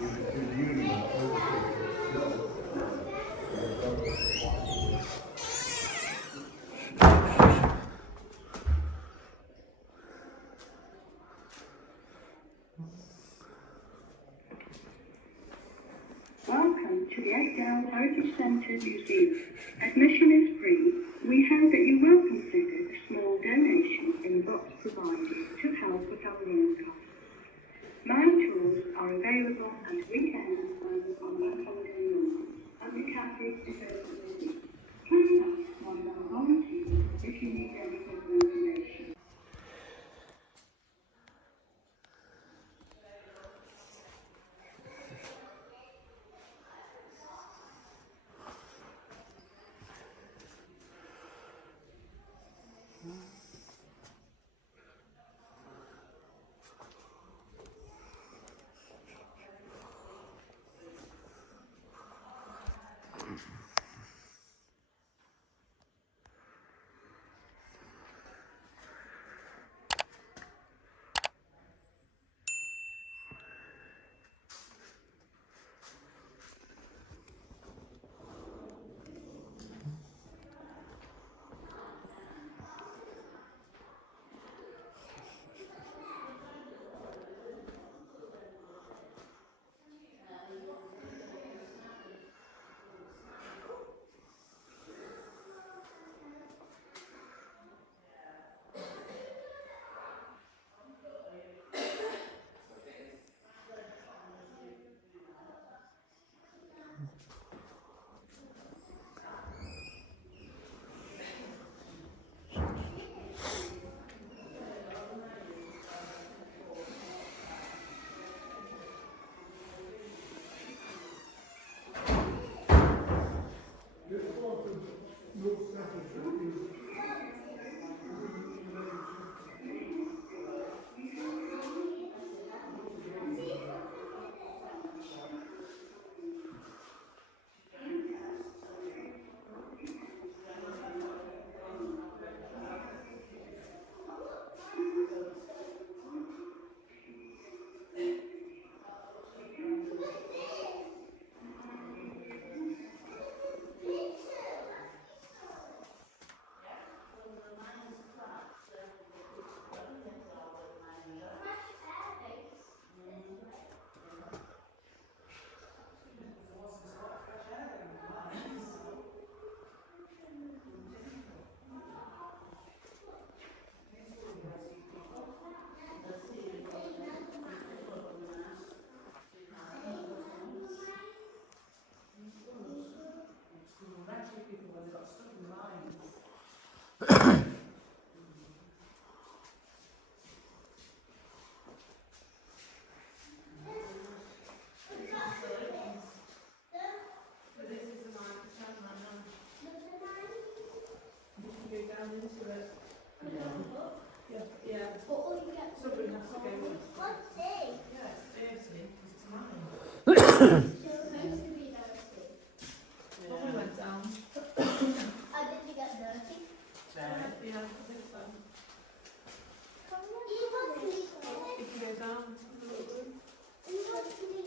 Welcome to the Egdale Heritage Centre Museum. Admission is free. We hope that you will consider a small donation in the box provided to help with our running costs. Mine tours are available at weekends and on bank holiday mornings at the Cafe Development Museum. Contact one of our volunteers if you need any further information.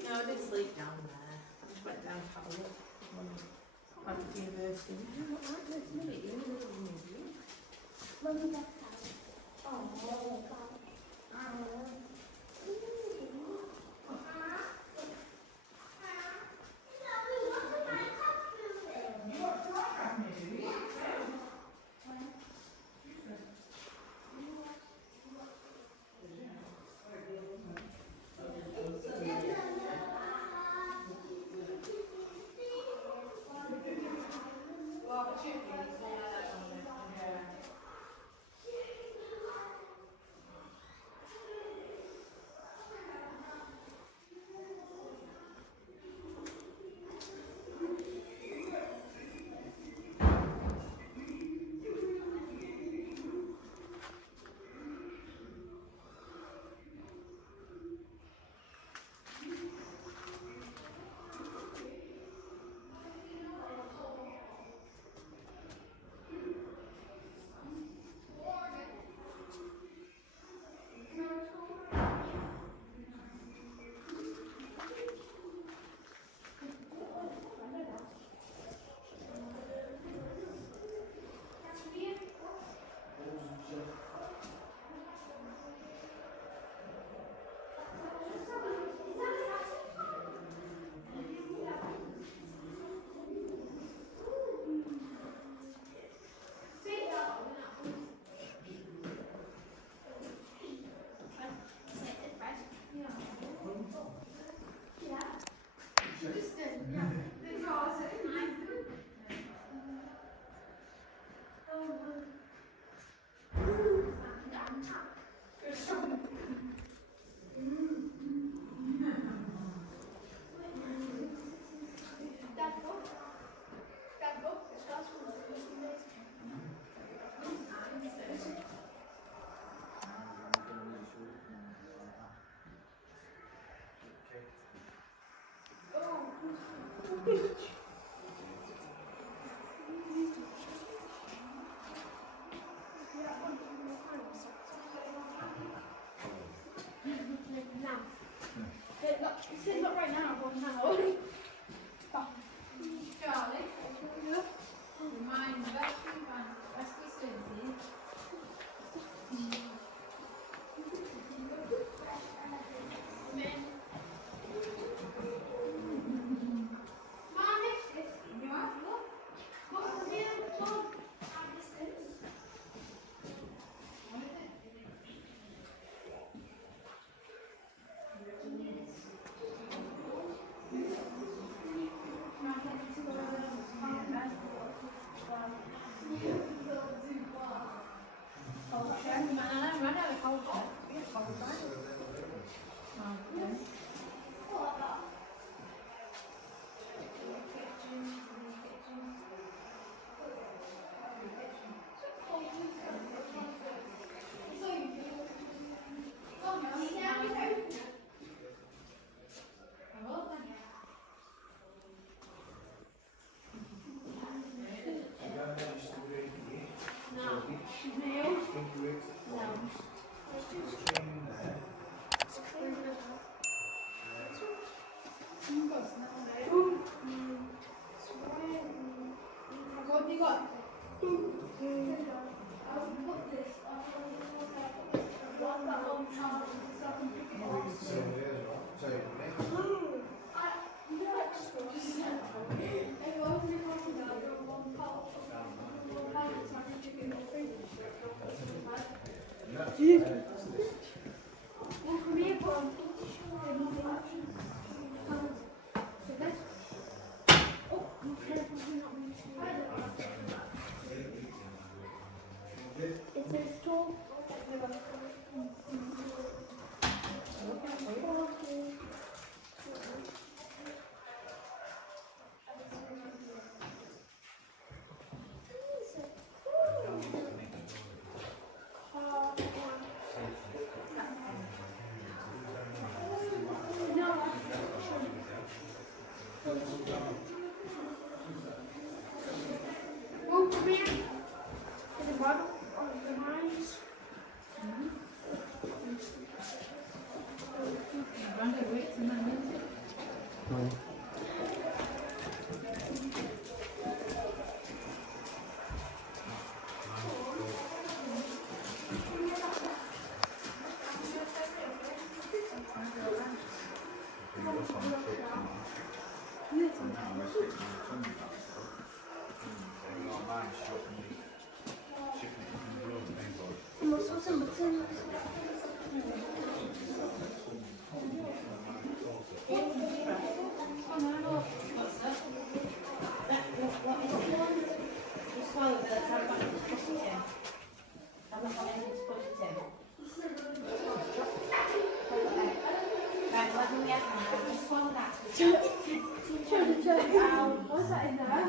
No, I did sleep down there. I just went down to have a look at the university. You not like this, maybe you're in the middle of the museum. Not right now, but now. Charlie, remind me, that's the same. What have you got? It says tall. Oh, come here. At the bottom of the lines. What's that in there?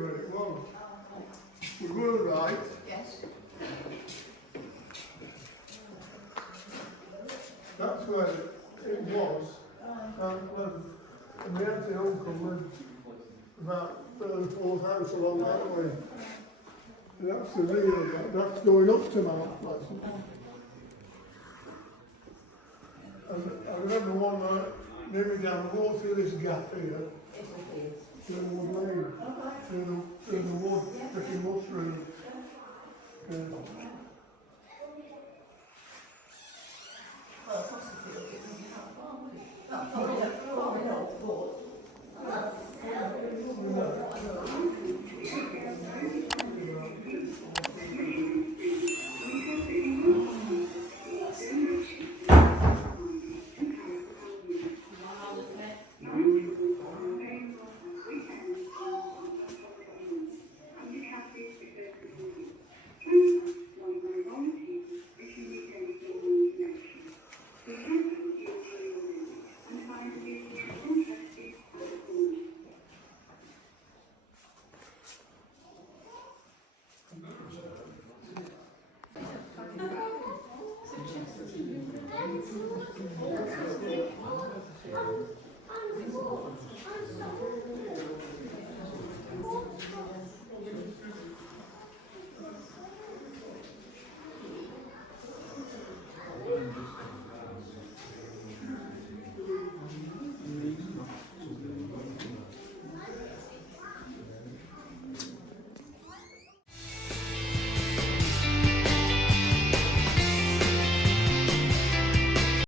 where it was. We were right. Yes. That's where it was. And the empty uncle lived about third or fourth house along that way. And that's the real, that's going up to Mount Pleasant. And I remember one night, nearly down, we walked through this gap here, through the wood lane, through the wood, picking mushrooms.